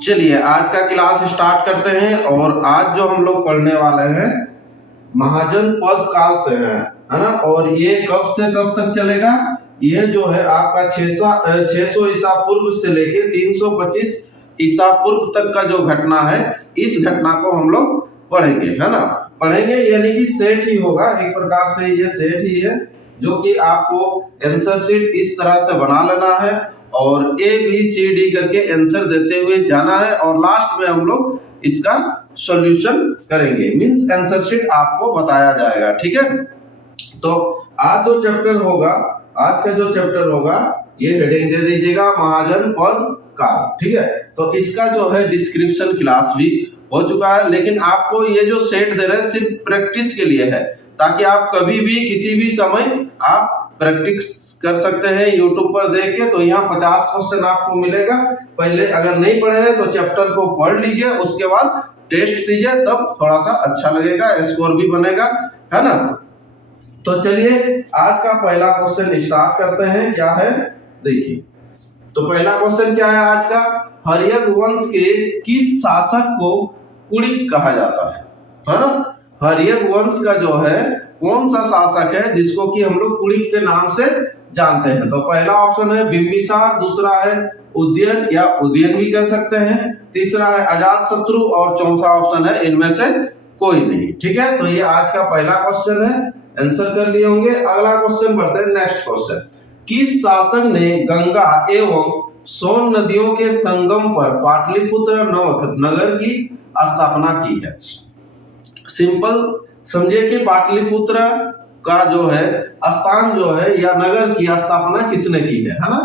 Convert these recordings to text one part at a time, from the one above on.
चलिए आज का क्लास स्टार्ट करते हैं। और आज जो हम लोग पढ़ने वाले हैं महाजनपद काल से है ना। और ये कब से कब तक चलेगा? ये जो है आपका 600 ईसा पूर्व से लेके 325 ईसा पूर्व तक का जो घटना है, इस घटना को हम लोग पढ़ेंगे, है ना। पढ़ेंगे यानी कि सेट ही होगा, एक प्रकार से ये सेट ही है, जो कि आपको आंसर शीट इस तरह से बना लेना है और ABCD करके आंसर देते हुए जाना है और लास्ट में हम लोग इसका सॉल्यूशन करेंगे, मींस आंसर शीट आपको बताया जाएगा। ठीक है, तो आज जो चैप्टर होगा, आज का जो चैप्टर होगा, ये हेडिंग दे दीजिएगा महाजनपद काल। ठीक है, तो इसका जो है डिस्क्रिप्शन क्लास भी हो चुका है, लेकिन आपको ये जो सेट दे रहे हैं सिर्फ प्रैक्टिस के लिए है, ताकि आप कभी भी किसी भी समय आप प्रैक्टिस कर सकते हैं यूट्यूब पर देख के। तो यहाँ 50 क्वेश्चन आपको मिलेगा। पहले अगर नहीं पढ़े हैं तो चैप्टर को पढ़ लीजिए, उसके बाद टेस्ट दीजिए, तब थोड़ा सा अच्छा लगेगा, स्कोर भी बनेगा, है ना। तो चलिए आज का पहला क्वेश्चन स्टार्ट करते हैं। क्या है देखिए, तो पहला क्वेश्चन क्या है आज का? हर्यक वंश के किस शासक को कुणिक कहा जाता है ना। हर्यक वंश का जो है कौन सा शासक है जिसको कि हम लोग कुणिक के नाम से जानते हैं? तो पहला ऑप्शन है बिंबिसार, दूसरा है उदयन या उदयन भी कह सकते हैं, तीसरा है अजातशत्रु और चौथा ऑप्शन है इनमें से कोई नहीं। ठीक है, तो ये आज का पहला क्वेश्चन है, आंसर कर लिए होंगे। अगला क्वेश्चन बढ़ते हैं, नेक्स्ट क्वेश्चन। किस शासक ने गंगा एवं सोन नदियों के संगम पर पाटलिपुत्र नगर की स्थापना की है? सिंपल समझिए कि पाटलिपुत्र का जो है स्थान जो है या नगर की स्थापना किसने की है ना।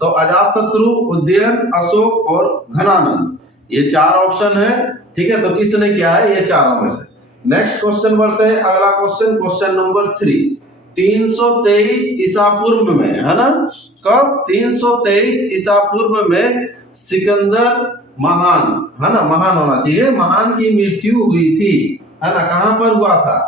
तो अजातशत्रु, उदयन, अशोक और घनानंद, ये चार ऑप्शन है। ठीक है, तो किसने किया है? ये चारों में से। नेक्स्ट क्वेश्चन बढ़ते हैं, अगला क्वेश्चन, क्वेश्चन नंबर 3। 323 ईसा पूर्व में, है ना, कब? 323 ईसा पूर्व में सिकंदर महान, है ना, महान होना चाहिए, महान की मृत्यु हुई थी, है ना। कहां पर हुआ था?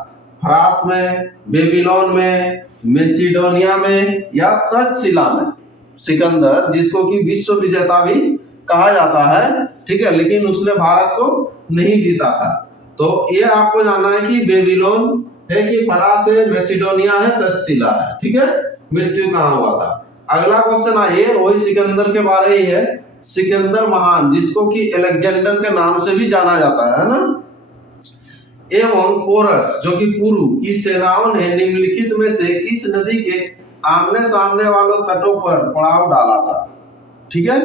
फ्रांस में, बेबीलोन में, मैसिडोनिया में या तक्षशिला में। सिकंदर जिसको कि विश्व विजेता भी कहा जाता है, ठीक है, लेकिन उसने भारत को नहीं जीता था। तो ये आपको जानना है कि बेबीलोन है कि फ्रांस है, मैसिडोनिया है, तक्षशिला है। ठीक है, मृत्यु कहां हुआ था? अगला क्वेश्चन आइए, वही सिकंदर के बारे ही है। सिकंदर महान जिसको कि अलेक्जेंडर के नाम से भी जाना जाता है ना, एवं पोरस जो कि पुरु की सेनाओं ने निम्नलिखित में से किस नदी के आमने सामने वाले तटों पर पड़ाव डाला था? ठीक है,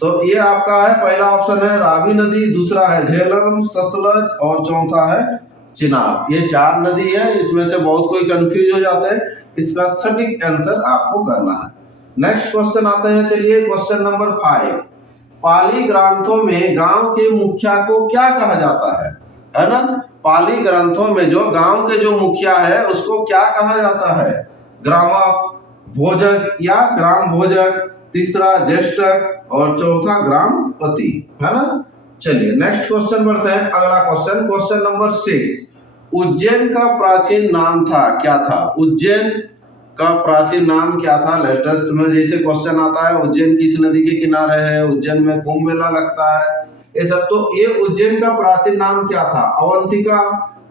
तो ये आपका है, पहला ऑप्शन है रावी नदी, दूसरा है झेलम, सतलज और चौथा है चिनाब। ये चार नदी है, इसमें से बहुत कोई कंफ्यूज हो जाता है, इसका सटीक आंसर आपको करना है। नेक्स्ट क्वेश्चन आते हैं, चलिए क्वेश्चन नंबर 5। पाली ग्रंथों में गांव के मुखिया को क्या कहा जाता है ना। पाली ग्रंथों में जो गांव के जो मुखिया है उसको क्या कहा जाता है? ग्रामक, भोजक या ग्राम भोजक, तीसरा ज्येष्ठक और चौथा ग्रामपति, है ना। चलिए नेक्स्ट क्वेश्चन बढ़ते हैं, अगला क्वेश्चन, क्वेश्चन नंबर 6। उज्जैन का प्राचीन नाम था, क्या था? उज्जैन का प्राचीन नाम क्या था? लेटेस्ट में जैसे क्वेश्चन आता है, उज्जैन किस नदी के किनारे है, उज्जैन में कुंभ मेला लगता है, ये सब। तो ये उज्जैन का प्राचीन नाम क्या था? अवंतिका,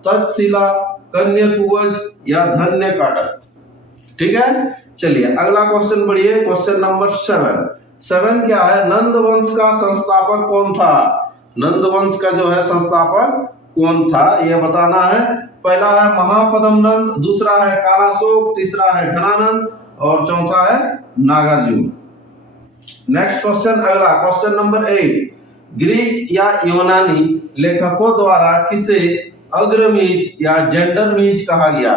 तक्षशिला, कन्याकुब्ज या धन्यकाटक। ठीक है, चलिए अगला क्वेश्चन बढ़िए, क्वेश्चन नंबर 7 क्या है? नंद वंश का संस्थापक कौन था? नंद वंश का जो है संस्थापक कौन था, यह बताना है। पहला है महापद्म नंद, दूसरा है कालाशोक, तीसरा है घनानंद और चौथा है नागार्जुन। नेक्स्ट क्वेश्चन, अगला क्वेश्चन नंबर 8। ग्रीक या यूनानी लेखकों द्वारा किसे अग्रमीज या जेंडरमीज कहा गया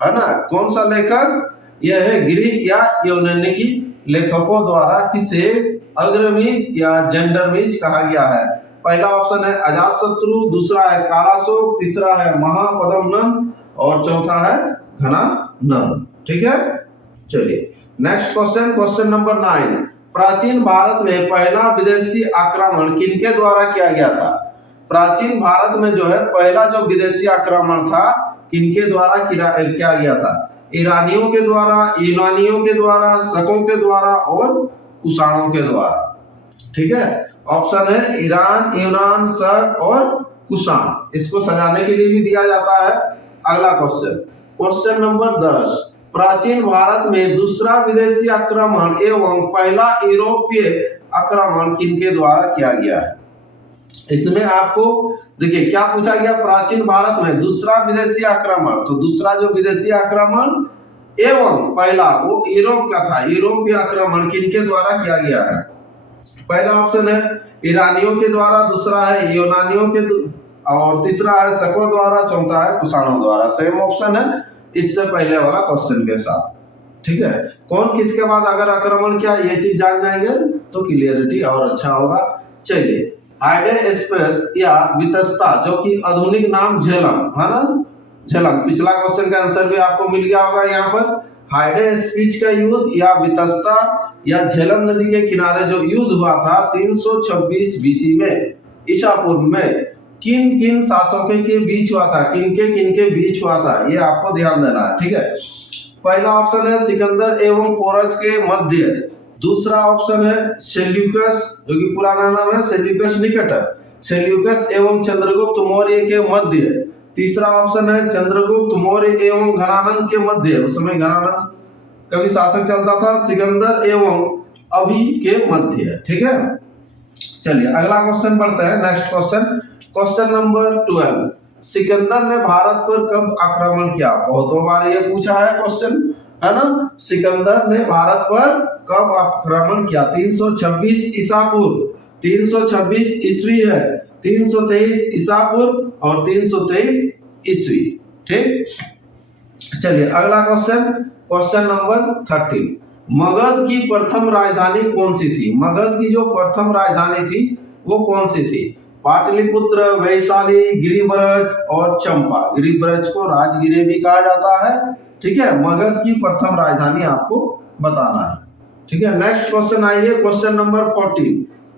है ना। कौन सा लेखक? यह है ग्रीक या यूनानी की लेखकों द्वारा किसे अग्रमीज या जेंडरमीज कहा गया है? पहला ऑप्शन है अजातशत्रु, दूसरा है कालाशोक, तीसरा है महापद्म नंद और चौथा है घनानंद। ठीक है, चलिए नेक्स्ट क्वेश्चन, क्वेश्चन नंबर 9। प्राचीन भारत में पहला विदेशी आक्रमण किनके द्वारा किया गया था? प्राचीन भारत में जो है पहला जो विदेशी आक्रमण था किनके द्वारा किया गया था? ईरानियों के द्वारा, यूनानियों के द्वारा, शकों के द्वारा और कुषाणों के द्वारा। ठीक है, ऑप्शन है ईरान, यूनान, शक और कुषाण। इसको सजाने के लिए भी दिया जाता है। अगला क्वेश्चन नंबर 10, प्राचीन भारत में दूसरा विदेशी आक्रमण एवं पहला यूरोपीय आक्रमण किनके द्वारा किया गया है? इसमें आपको देखिए क्या पूछा गया, प्राचीन भारत में दूसरा विदेशी आक्रमण, तो दूसरा जो विदेशी आक्रमण एवं पहला वो यूरोप का था, यूरोपीय आक्रमण किनके द्वारा किया गया है? पहला ऑप्शन है ईरानियों के द्वारा, दूसरा है यूनानियों के और तीसरा है शकों द्वारा, चौथा है कुषाणों द्वारा। सेम ऑप्शन है इससे पहले वाला क्वेश्चन के साथ। ठीक है, कौन किसके बाद अगर आक्रमण किया ये चीज जान जाएंगे तो क्लियरिटी और अच्छा होगा। चलिए, हाइडेस्पेस या वितस्ता जो कि आधुनिक नाम झेलम है ना, झेलम, पिछला क्वेश्चन का आंसर भी आपको मिल गया होगा यहाँ पर। हाइडेस्पीच का युद्ध या वितस्ता या झेलम नदी के किनारे जो युद्ध हुआ था 326 बीसी में ईसा पूर्व में, किन किन शासकों के बीच हुआ था, किन के बीच हुआ था, ये आपको ध्यान देना है। ठीक है, पहला ऑप्शन है सिकंदर एवं पोरस के मध्य, दूसरा ऑप्शन है सेल्यूकस जो कि पुराना नाम है सेल्यूकस निकेटर, सेल्यूकस एवं चंद्रगुप्त मौर्य के मध्य, तीसरा ऑप्शन है चंद्रगुप्त मौर्य एवं घनानंद के मध्य, उस समय घनानंद कभी शासक चलता था, सिकंदर एवं अभी के मध्य। ठीक है, चलिए अगला क्वेश्चन पढ़ते हैं। नेक्स्ट क्वेश्चन नंबर 12, सिकंदर ने भारत पर कब आक्रमण किया? बहुतों बार ये पूछा है क्वेश्चन है ना, सिकंदर ने भारत पर कब आक्रमण किया? 326 ईसा पूर्व, 326 ईस्वी है, 323 ईसा पूर्व और 323 ईस्वी। ठीक, चलिए अगला क्वेश्चन नंबर 13, मगध की प्रथम राजधानी कौन सी थी? मगध की जो प्रथम राजधानी थी वो कौन सी थी? पाटलिपुत्र, वैशाली, गिरिब्रज और चंपा। गिरिब्रज को राजगिरे भी कहा जाता है। ठीक है, मगध की प्रथम राजधानी आपको बताना है। ठीक है, नेक्स्ट क्वेश्चन आइए, क्वेश्चन नंबर 14,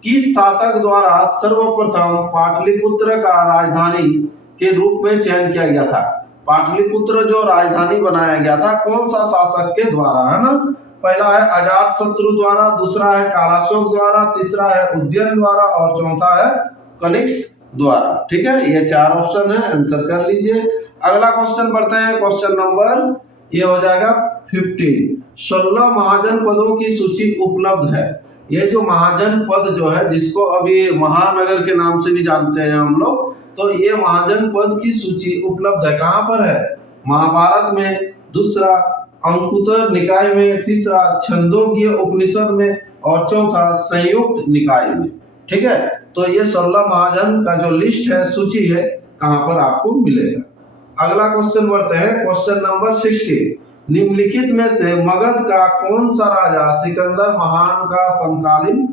किस शासक द्वारा सर्वप्रथम पाटलिपुत्र का राजधानी के रूप में चयन किया गया था? पाटलिपुत्र जो राजधानी बनाया गया था कौन सा शासक के द्वारा है ना? पहला है अजातशत्रु द्वारा, दूसरा है कालाशोक द्वारा, तीसरा है उदयन द्वारा और चौथा है कनिष्क द्वारा। ठीक है, ये चार ऑप्शन है, आंसर कर लीजिए। अगला क्वेश्चन बढ़ते हैं, क्वेश्चन नंबर ये हो जाएगा 15, 16 महाजन पदों की सूची उपलब्ध है। ये जो महाजन पद जो है जिसको अभी महानगर के नाम से भी जानते हैं हम लोग, तो ये महाजन पद की सूची उपलब्ध है, कहाँ पर है? महाभारत में, दूसरा अंकुतर निकाय में, तीसरा छंदोग्य उपनिषद में और चौथा संयुक्त निकाय में। ठीक है, तो ये 16 महाजन का जो लिस्ट है, सूची है, कहां पर आपको मिलेगा। अगला क्वेश्चन बढ़ते हैं, क्वेश्चन नंबर 16, निम्नलिखित में से मगध का कौन सा राजा सिकंदर महान का समकालीन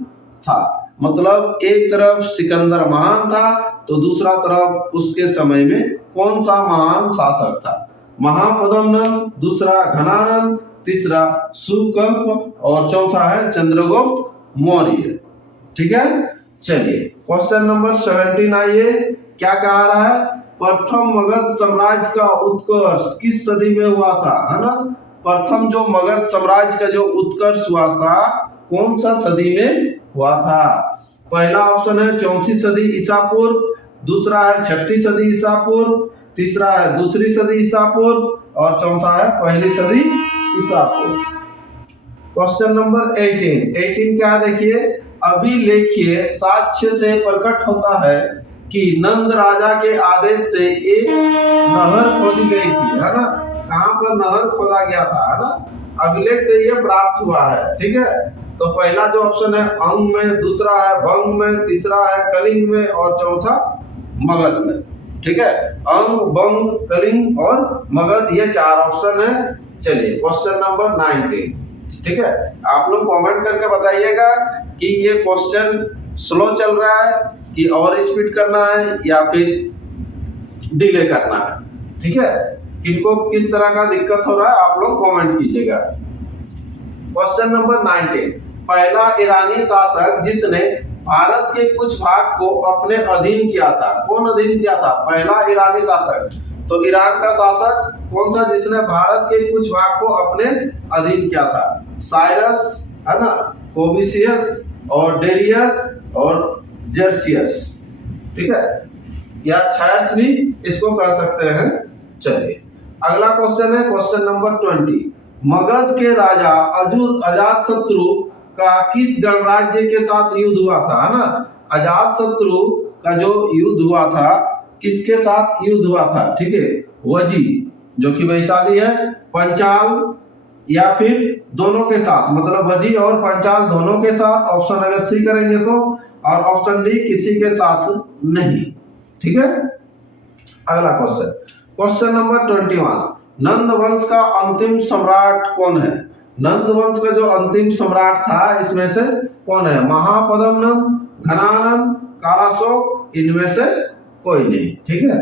था? मतलब एक तरफ सिकंदर महान था तो दूसरा तरफ उसके समय में कौन सा महान शासक था? महापद्मनंद, दूसरा घनानंद, तीसरा सुकल्प और चौथा है चंद्रगुप्त मौर्य। ठीक है, चलिए क्वेश्चन नंबर 17 आइए, क्या कह रहा है? प्रथम मगध साम्राज्य का उत्कर्ष किस सदी में हुआ था, है ना? प्रथम जो मगध साम्राज्य का जो उत्कर्ष हुआ था कौन सा सदी में हुआ था? पहला ऑप्शन है 4वीं सदी ईसा पूर्व, दूसरा है 6वीं सदी ईसा पूर्व, तीसरा है 2री सदी ईसा पूर्व और चौथा है 1ली सदी ईसा पूर्व। क्वेश्चन नंबर 18 क्या देखिए, अभिलेखीय साक्ष्य से प्रकट होता है कि नंद राजा के आदेश से एक नहर खोदी गई थी, है ना? कहां पर नहर खोदा गया था, है ना? अभिलेख से ये प्राप्त हुआ है। ठीक है, तो पहला जो ऑप्शन है अंग में, दूसरा है भंग में, तीसरा है कलिंग में और चौथा मगध में। ठीक है, अंग, भंग, कलिंग और मगध, ये चार ऑप्शन है। चलिए क्वेश्चन नंबर 19। ठीक है, आप लोग कमेंट करके बताइएगा कि ये क्वेश्चन स्लो चल रहा है कि और स्पीड करना है या फिर डिले करना है। ठीक है, किनको किस तरह का दिक्कत हो रहा है आप लोग कमेंट कीजिएगा। क्वेश्चन नंबर 19, पहला ईरानी शासक जिसने भारत के कुछ भाग को अपने अधीन किया था, कौन अधीन किया था? पहला ईरानी शासक, तो ईरान का शासक कौन था जिसने भारत के कुछ भाग को अपने अधीन किया था? साइरस, है ना, कोविसियस और डेरियस और जर्सियस, ठीक है, या छायर्स भी इसको कह सकते हैं। चलिए अगला क्वेश्चन है क्वेश्चन नंबर 20। मगध के राजा अजातशत्रु का किस गणराज्य के साथ युद्ध हुआ था? है ना, अजातशत्रु का जो युद्ध हुआ था किसके साथ युद्ध हुआ था? ठीक है, वजी जो कि वैशाली है, पंचाल या फिर दोनों के साथ, मतलब वजी और पंचाल दोनों के साथ। ऑप्शन अगर सी करेंगे तो, और ऑप्शन डी किसी के साथ नहीं। ठीक है, अगला क्वेश्चन क्वेश्चन नंबर 21। नंद वंश का अंतिम सम्राट कौन है? नंद वंश का जो अंतिम सम्राट था इसमें से कौन है? महापद्मनंद, घनानंद, कालाशोक, इनमें से कोई नहीं। ठीक है,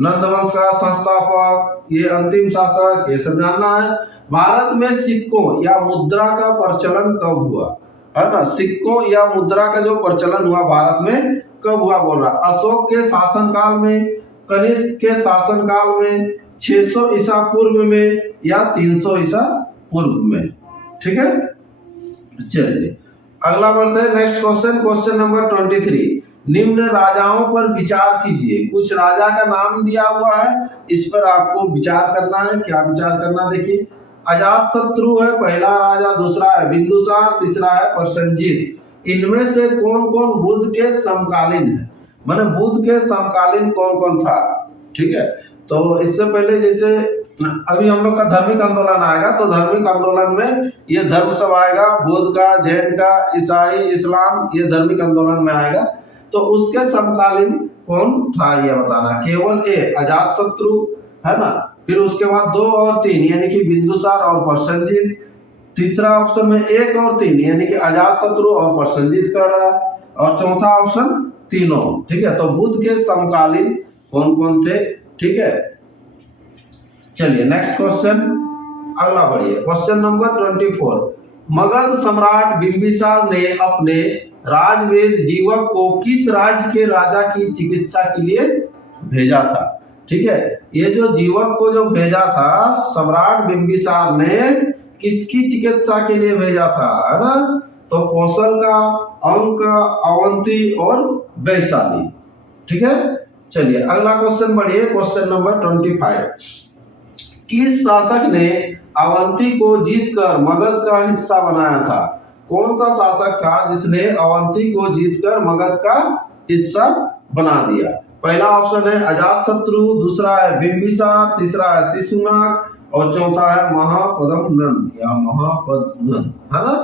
नंद वंश का संस्थापक, ये अंतिम शासक, ये सब जानना है। भारत में सिक्कों या मुद्रा का प्रचलन कब हुआ? है ना, सिक्कों या मुद्रा का जो प्रचलन हुआ भारत में कब हुआ बोल रहा? अशोक के शासनकाल में, कनिष्क के शासनकाल में, 600 ईसा पूर्व में या 300 ईसा पूर्व में। ठीक है, चलिए अगला बढ़ते हैं नेक्स्ट क्वेश्चन क्वेश्चन नंबर 23। निम्न राजाओं पर विचार कीजिए। कुछ राजा का नाम दिया हुआ है, इस पर आपको विचार करना है। क्या विचार करना? देखिए, अजातशत्रु है पहला राजा, दूसरा है बिंदुसार, तीसरा है प्रसेनजीत। इनमें से कौन कौन बुद्ध के समकालीन है? माने बुद्ध के समकालीन कौन कौन था? ठीक है, तो इससे पहले जैसे अभी हम लोग का धार्मिक आंदोलन आएगा, तो धार्मिक आंदोलन में ये धर्म सब आएगा, बुद्ध का, जैन का, ईसाई, इस्लाम, ये धार्मिक आंदोलन में आएगा। तो उसके समकालीन कौन था ये बताना। केवल ए अजातशत्रु, है ना, फिर उसके बाद 2 और 3 यानी कि बिंदुसार और प्रसेनजीत। तीसरा ऑप्शन में 1 और 3 यानी कि अजातशत्रु और प्रसेनजीत का रहा, और चौथा ऑप्शन तीनों। ठीक है, तो बुद्ध के समकालीन कौन कौन थे? ठीक है, चलिए नेक्स्ट क्वेश्चन अगला बढ़िए क्वेश्चन नंबर 24। मगध सम्राट बिंबिसार ने अपने राजवेद जीवक को किस राज्य के राजा की चिकित्सा के लिए भेजा था? ठीक है, ये जो जीवक को जो भेजा था सम्राट बिंबिसार ने किसकी चिकित्सा के लिए भेजा था? है ना, तो कौशल का, अंक का, अवंती और वैशाली। ठीक है, चलिए अगला क्वेश्चन बढ़िए क्वेश्चन नंबर 25। किस शासक ने अवंती को जीतकर मगध का हिस्सा बनाया था? कौन सा शासक था जिसने अवंती को जीतकर मगध का हिस्सा बना दिया? पहला ऑप्शन है अजातशत्रु, दूसरा है बिंबिसार, तीसरा है शिशुनाग और चौथा है महापद्मनंद या महापद्मनंद। है ना,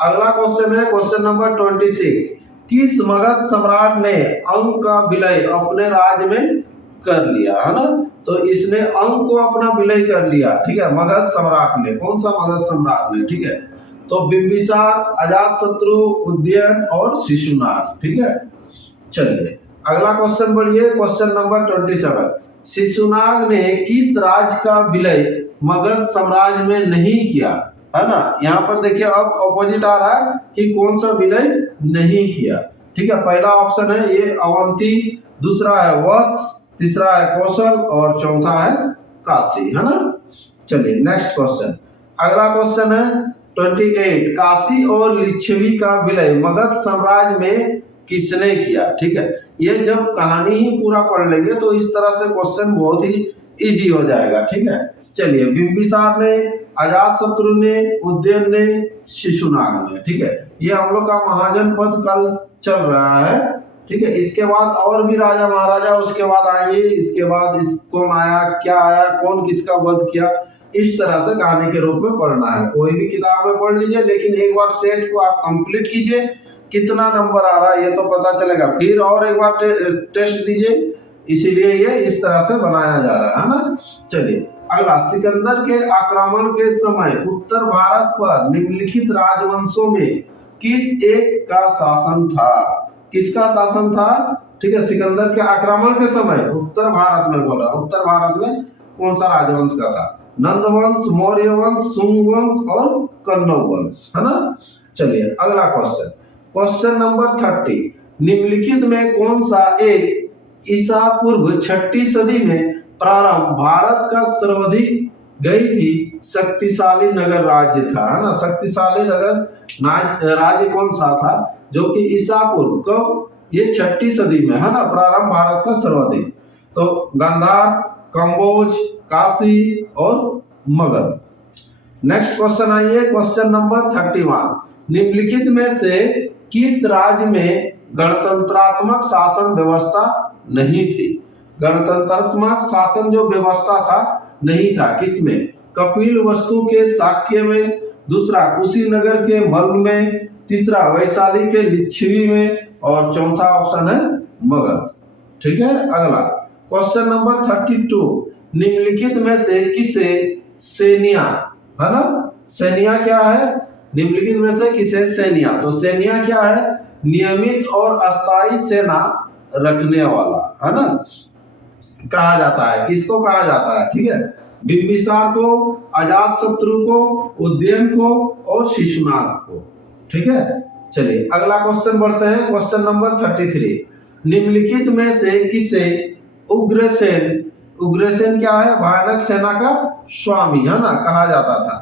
अगला क्वेश्चन है क्वेश्चन नंबर 26। किस मगध सम्राट ने अंक का विलय अपने राज्य में कर लिया? है ना, तो इसने अंक को अपना विलय कर लिया। ठीक है, मगध सम्राट ने। कौन सा मगध सम्राट ने? ठीक है, तो बिंबिसार, अजातशत्रु, उदयन और शिशुनाग। ठीक है, चलिए अगला क्वेश्चन बढ़िए क्वेश्चन नंबर 27। शिशुनाग ने किस राज्य का विलय मगध साम्राज्य में नहीं किया? है ना, यहाँ पर देखिए अब ऑपोजिट आ रहा है कि कौन सा विलय नहीं किया। ठीक है, पहला ऑप्शन है ये अवंती, दूसरा है वत्स, तीसरा है कौशल और चौथा है काशी। है ना, चलिए नेक्स्ट क्वेश्चन अगला क्वेश्चन है 28। काशी और लिच्छवी का विलय मगध साम्राज्य में किसने किया? ठीक है, ये जब कहानी ही पूरा पढ़ लेंगे तो इस तरह से क्वेश्चन बहुत ही इजी हो जाएगा। ठीक है, चलिए बिंबिसार ने, अजातशत्रु ने, उदयन ने, शिशुनाग ने। ठीक है, ये हम लोग का महाजनपद कल चल रहा है। ठीक है, इसके बाद और भी राजा महाराजा उसके बाद आएंगे, इसके बाद कौन आया, क्या आया, कौन किसका वध किया, इस तरह से कहानी के रूप में पढ़ना है। कोई भी किताब में पढ़ लीजिए, लेकिन एक बार सेट को आप कंप्लीट कीजिए, कितना नंबर आ रहा है ये तो पता चलेगा। फिर और एक बार टेस्ट दीजिए, इसीलिए ये इस तरह से बनाया जा रहा है ना। चलिए अगला, सिकंदर के आक्रमण के समय उत्तर भारत पर निम्नलिखित राजवंशों में किस एक का शासन था? किसका शासन था? ठीक है, सिकंदर के आक्रमण के समय उत्तर भारत में बोला, उत्तर भारत में कौन सा राजवंश का था? नंद वंश, मौर्य वंश, शुंग वंश और कन्नौज वंश। है ना, चलिए अगला क्वेश्चन क्वेश्चन नंबर 30। निम्नलिखित में कौन सा एक ईसा पूर्व 6ठी सदी में प्रारंभ भारत का सर्वाधिक गई थी शक्तिशाली नगर राज्य था, है ना। शक्तिशाली नगर राज्य कौन सा था, जो कि ईसापुर कब, ये 6ठी सदी में, है ना। प्रारंभ भारत का सर्वाधिक, तो गांधार, कंबोज, काशी और मगध। नेक्स्ट क्वेश्चन आइए, क्वेश्चन नंबर 31। निम्नलिखित में से किस राज्य में गणतंत्रात्मक शासन व्यवस्था नहीं थी। गणतंत्रात्मक शासन जो व्यवस्था था नहीं था, किसमें, कपिलवस्तु के शाक्य में, दूसरा कुशीनगर के मल्ल में, तीसरा वैशाली के लिच्छवी में, और चौथा ऑप्शन है मगध। ठीक है, अगला क्वेश्चन नंबर 32। निम्नलिखित में से किसे सैनिया, है ना, सैनिया क्या है, निम्नलिखित में से किसे सैनिया, तो सैनिया क्या है, नियमित और अस्थायी सेना रखने वाला, है ना, कहा जाता है। किसको कहा जाता है, ठीक है, बिंबिसार को, अजातशत्रु को, उदयन को और शिशुनाग को। ठीक है, चलिए अगला क्वेश्चन बढ़ते हैं, क्वेश्चन नंबर 33। निम्नलिखित में से किसे उग्रसेन, उग्रसेन क्या है, भयानक सेना का स्वामी, है ना, कहा जाता था।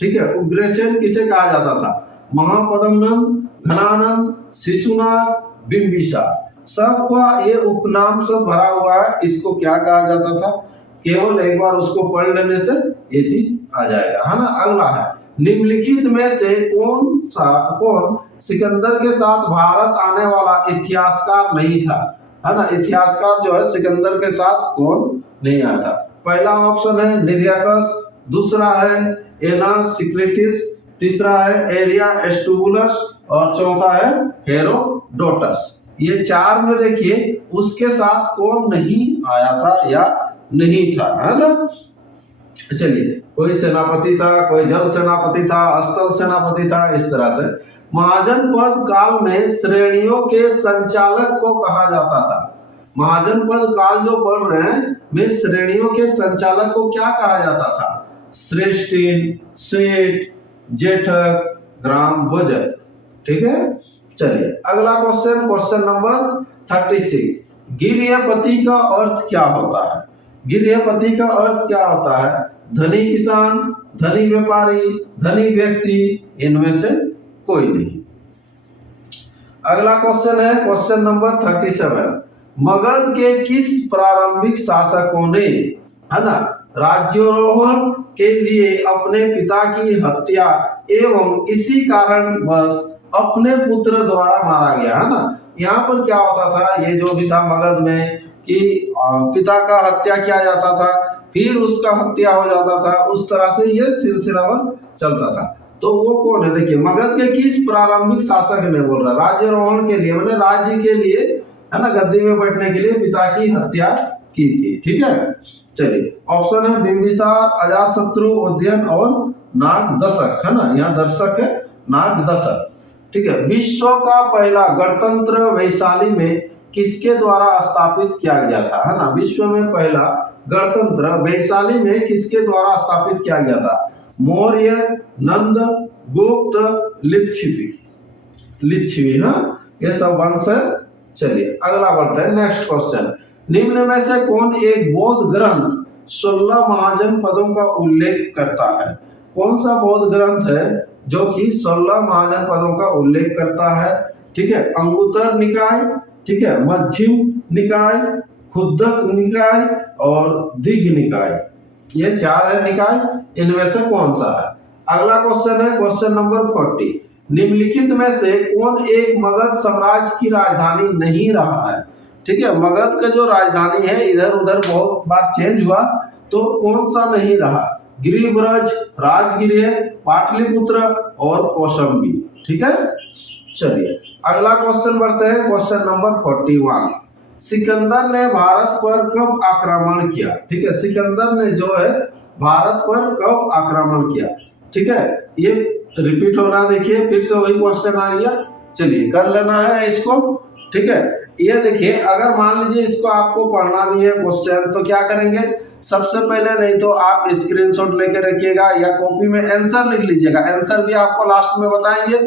ठीक है, उग्रसेन किसे कहा जाता था, महापद्मनंद, घनानंद, शिशुनाग, बिंबिसार, सबका ये उपनाम सब भरा हुआ है। इसको क्या कहा जाता था, केवल एक बार उसको पढ़ लेने से ये चीज आ जाएगा, है ना। अगला है, निम्नलिखित में से कौन सिकंदर के साथ भारत आने वाला इतिहासकार नहीं था, है ना। इतिहासकार जो है सिकंदर के साथ कौन नहीं आया था। पहला ऑप्शन है निर्याकस, दूसरा है एनास सिक्रेटिस, तीसरा है एरिया एस्टुबुलस और चौथा है हेरोडोटस। ये चार में देखिए उसके साथ कौन नहीं आया था या नहीं था, है ना। चलिए, कोई सेनापति था, कोई जल सेनापति था, स्थल सेनापति था, इस तरह से। महाजनपद काल में श्रेणियों के संचालक को कहा जाता था। महाजनपद काल जो पढ़ रहे हैं में श्रेणियों के संचालक को क्या कहा जाता था, श्रेष्ठीन, सेठ, जेठक, ग्राम ध्वजक। ठीक है, चलिए अगला क्वेश्चन, क्वेश्चन नंबर 36। गिरहपति का अर्थ क्या होता है। गिरहपति का अर्थ क्या होता है, धनी किसान, धनी व्यापारी, धनी व्यक्ति, इनमें से कोई नहीं। अगला क्वेश्चन है क्वेश्चन नंबर 37। मगध के किस प्रारंभिक शासकों ने, है ना, राज्यारोहण के लिए अपने पिता की हत्या एवं इसी कारण बस अपने पुत्र द्वारा मारा गया, है ना। यहाँ पर क्या होता था, ये जो भी था मगध में कि पिता का हत्या किया जाता था, फिर उसका हत्या हो जाता था, उस तरह से ये सिलसिलावर चलता था। तो वो कौन है, देखिए मगध के किस प्रारंभिक शासक ने, बोल रहा राज्यारोहण के लिए, मैंने राज्य के लिए, है ना, गद्दी में बैठने के लिए पिता की हत्या की थी। ठीक है, चलिए ऑप्शन है बिंबिसार, अजातशत्रु, उदयन और नागदशक, है ना, यहाँ दर्शक है नागदशक। ठीक है, विश्व का पहला गणतंत्र वैशाली में किसके द्वारा स्थापित किया गया था, है ना। विश्व में पहला गणतंत्र वैशाली में किसके द्वारा स्थापित किया गया था, मौर्य, नंद, गुप्त, लिच्छवी, हाँ, ये सब वंश है। चलिए अगला बढ़ते हैं, नेक्स्ट क्वेश्चन। निम्न में से कौन एक बौद्ध ग्रंथ 16 महाजनपदों का उल्लेख करता है। कौन सा बौद्ध ग्रंथ है जो कि 16 महाजनपदों का उल्लेख करता है। ठीक है, अंगुत्तर निकाय, ठीक है, मध्यम निकाय, खुद्दक निकाय और दिग्ग निकाय, ये चार है निकाय, इनमें से कौन सा है। अगला क्वेश्चन है क्वेश्चन नंबर 40। निम्नलिखित में से कौन एक मगध साम्राज्य की राजधानी नहीं रहा है। ठीक है, मगध का जो राजधानी है इधर उधर बहुत बार चेंज हुआ, तो कौन सा नहीं रहा, गिरिब्रज, राजगृह, पाटलिपुत्र और कौशाम्बी। ठीक है, चलिए अगला क्वेश्चन बढ़ते हैं, क्वेश्चन नंबर 41। सिकंदर ने भारत पर कब आक्रमण किया। ठीक है, सिकंदर ने जो है भारत पर कब आक्रमण किया। ठीक है, ये रिपीट हो रहा, देखिए फिर से वही क्वेश्चन आ गया, चलिए कर लेना है इसको। ठीक है, ये देखिए अगर मान लीजिए इसको आपको पढ़ना भी है क्वेश्चन, तो क्या करेंगे, सबसे पहले नहीं तो आप स्क्रीनशॉट लेके रखिएगा या कॉपी में आंसर लिख लीजिएगा। आंसर भी आपको लास्ट में बताएंगे,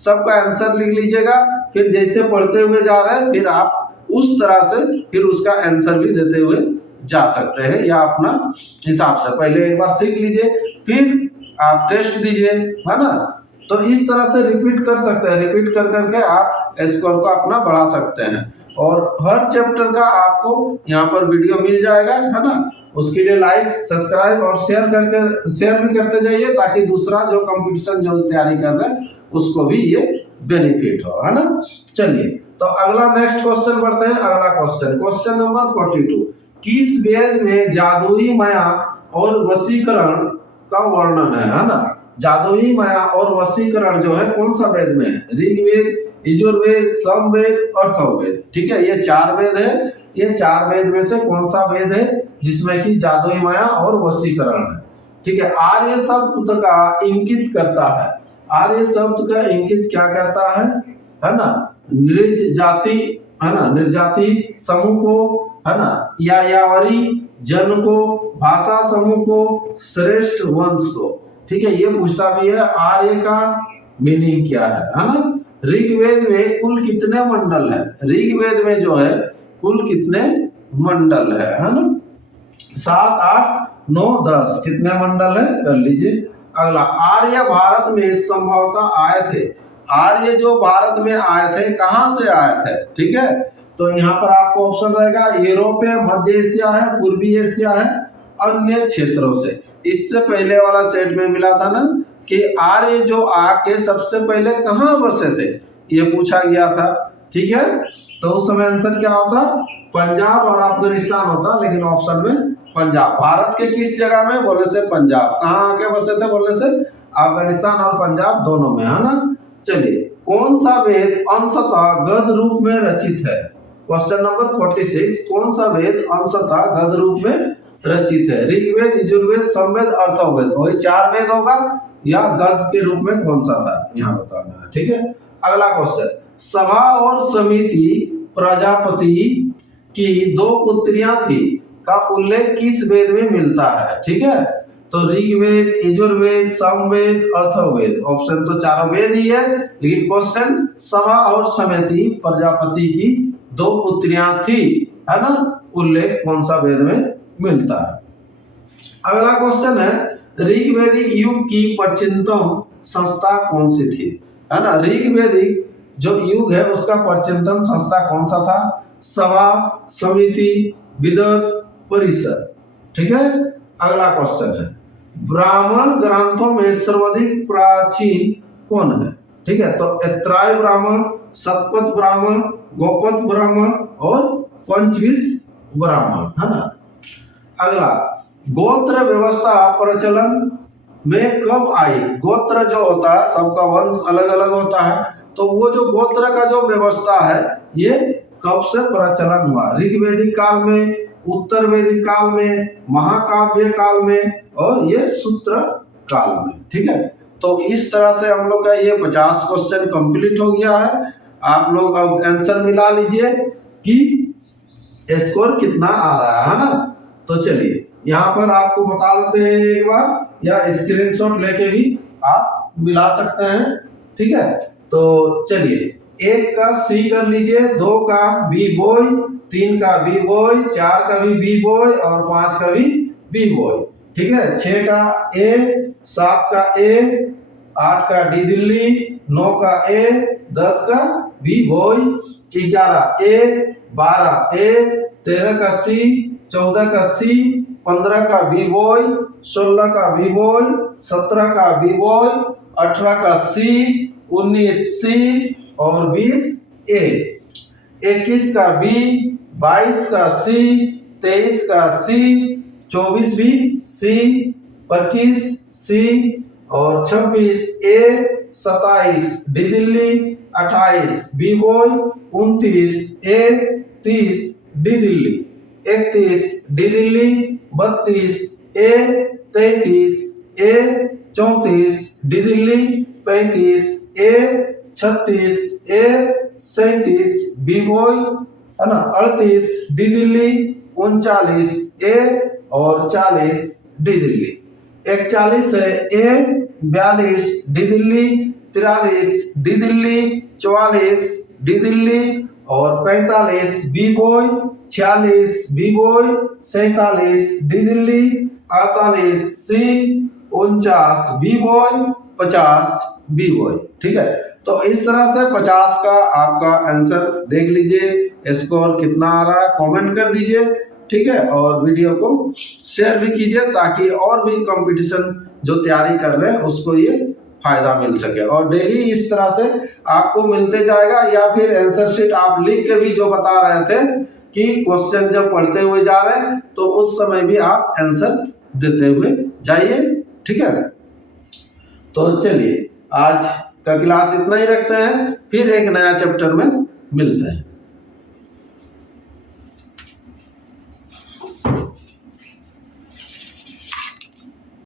सबका आंसर लिख लीजिएगा, फिर जैसे पढ़ते हुए जा रहे हैं फिर आप उस तरह से फिर उसका आंसर भी देते हुए जा सकते हैं, या अपना हिसाब से पहले एक बार सीख लीजिए, फिर आप टेस्ट दीजिए, है ना। तो इस तरह से रिपीट कर सकते हैं, रिपीट कर करके आप स्कोर को अपना बढ़ा सकते हैं। और हर चैप्टर का आपको यहाँ पर वीडियो मिल जाएगा, है ना। उसके लिए लाइक, सब्सक्राइब और शेयर भी करते जाइए, ताकि दूसरा जो कंपटीशन जो तैयारी कर रहे हैं उसको भी ये बेनिफिट हो, है ना। चलिए, तो अगला नेक्स्ट क्वेश्चन बढ़ते हैं। अगला क्वेश्चन नंबर 42, किस वेद में जादुई माया और वशीकरण का वर्णन है ना। जादुई माया और वशीकरण जो है कौन सा वेद में है? ऋग्वेद, यजुर्वेद, सामवेद, अथर्ववेद। ठीक है, ये 4 वेद है। ये 4 वेद में से कौन सा वेद है जिसमें कि जादुई माया और वशीकरण है? ठीक है, आर्य शब्द का इंगित करता है। आर्य शब्द का इंगित क्या करता है ना। निर्जाति, है ना, निर्जाति समूह को, है ना, यायावरी जन को, भाषा समूह को, श्रेष्ठ वंश को। ठीक है, ये पूछता भी है आर्य का मीनिंग क्या है ना। ऋग्वेद में कुल कितने मंडल है? ऋग्वेद में जो है कुल कितने मंडल है ना। 7, 8, 9, 10 कितने मंडल है कर लीजिए। अगला, आर्य भारत में संभवतः आए थे। आर्य जो भारत में आए थे, कहां से आए थे? ठीक है, तो यहाँ पर आपको ऑप्शन रहेगा यूरोप है, मध्य एशिया है, पूर्वी एशिया है, अन्य क्षेत्रों से। इससे पहले वाला सेट में मिला था ना कि आर्य जो आके सबसे पहले कहाँ बसे थे, ये पूछा गया था। ठीक है, तो उस समय आंसर क्या होता? पंजाब और अफगानिस्तान होता, लेकिन ऑप्शन में पंजाब। भारत के किस जगह में? बोलने से पंजाब। कहाँ आके बसे थे? बोलने से अफगानिस्तान और पंजाब दोनों में, है ना। चलिए, कौन सा वेद अंशतः गद रूप में रचित है? क्वेश्चन नंबर 46, कौन सा वेद अंशतः गद रूप में रचित है? ऋग्वेद, यजुर्वेद, सामवेद, अथर्ववेद। वही 4 वेद होगा, या गद के रूप में कौन सा था यहाँ बताना है। ठीक है, अगला क्वेश्चन, सभा और समिति प्रजापति की 2 पुत्रियां थी का उल्लेख किस वेद में मिलता है? ठीक है, तो ऋग्वेद, यजुर्वेद, सामवेद, अथर्ववेद। ऑप्शन तो 4 वेद ही है, लेकिन क्वेश्चन सभा और समिति प्रजापति की 2 पुत्रियां थी, है ना, उल्लेख कौन सा वेद में मिलता है? अगला क्वेश्चन है, ऋग्वेदिक युग की प्राचीनतम संस्था कौन सी थी? है ना, ऋग्वेदिक जो युग है उसका प्राचीनतम संस्था कौन सा था? सभा, समिति, विदत, परिषद। ठीक है, अगला क्वेश्चन है, ब्राह्मण ग्रंथों में सर्वाधिक प्राचीन कौन है? ठीक है, तो ऐतराय ब्राह्मण, शतपथ ब्राह्मण, गोपथ ब्राह्मण और पंचविश ब्राह्मण, है ना। अगला, गोत्र व्यवस्था प्रचलन में कब आई? गोत्र जो होता है, सबका वंश अलग अलग होता है, तो वो जो गोत्र का जो व्यवस्था है ये कब से प्रचलन हुआ? ऋग्वेदिक काल में, उत्तर वैदिक काल में, महाकाव्य काल में, और ये सूत्र काल में। ठीक है, तो इस तरह से हम लोग का ये 50 क्वेश्चन कंप्लीट हो गया है। आप लोग अब आंसर मिला लीजिए कि स्कोर कितना आ रहा है ना। तो चलिए, यहाँ पर आपको बता देते हैं एक बार, या स्क्रीनशॉट लेके भी आप मिला सकते हैं। ठीक है, तो चलिए, 1 का सी कर लीजिए, 2 का बी बॉय, 3 का बी बॉय, 4 का भी बी बॉय और 5 का भी बी बॉय। ठीक है, 6 का ए, 7 का ए, 8 का डी दिल्ली, 9 का ए, 10 का बी बॉय, 11 ए, 12 ए, 13 का सी, 14 का सी, 15 का बी बॉय, 16 का बी बॉय, 17 का बी बॉय, 18 का सी, 19 सी और 20 ए, 21 का बी, 22 का सी, 23 का सी, 24 भी सी, 25 सी और 26 ए, 27 डी दिल्ली, 28 बी बॉय, 29 ए, 30 डी दिल्ली, 31 डी दिल्ली, 32 ए, 33 ए, 34 डी दिल्ली, 35 ए, 36 ए, 37 बी बॉय, है ना, 38 डी दिल्ली, 39 ए और 40 डी दिल्ली, 41 है A, 42 D Delhi, 43 D Delhi, 44 D Delhi और 45 B boy, 46 B boy, 47 D Delhi, 48 C, 49 B boy, 50 B boy. ठीक है, तो इस तरह से 50 का आपका आंसर देख लीजिए, स्कोर कितना आ रहा है कमेंट कर दीजिए। ठीक है, और वीडियो को शेयर भी कीजिए ताकि और भी कंपटीशन जो तैयारी कर रहे हैं उसको ये फायदा मिल सके। और डेली इस तरह से आपको मिलते जाएगा, या फिर आंसर शीट आप लिख के भी जो बता रहे थे कि क्वेश्चन जब पढ़ते हुए जा रहे हैं तो उस समय भी आप आंसर देते हुए जाइए। ठीक है, तो चलिए आज का क्लास इतना ही रखते हैं, फिर एक नया चैप्टर में मिलते हैं।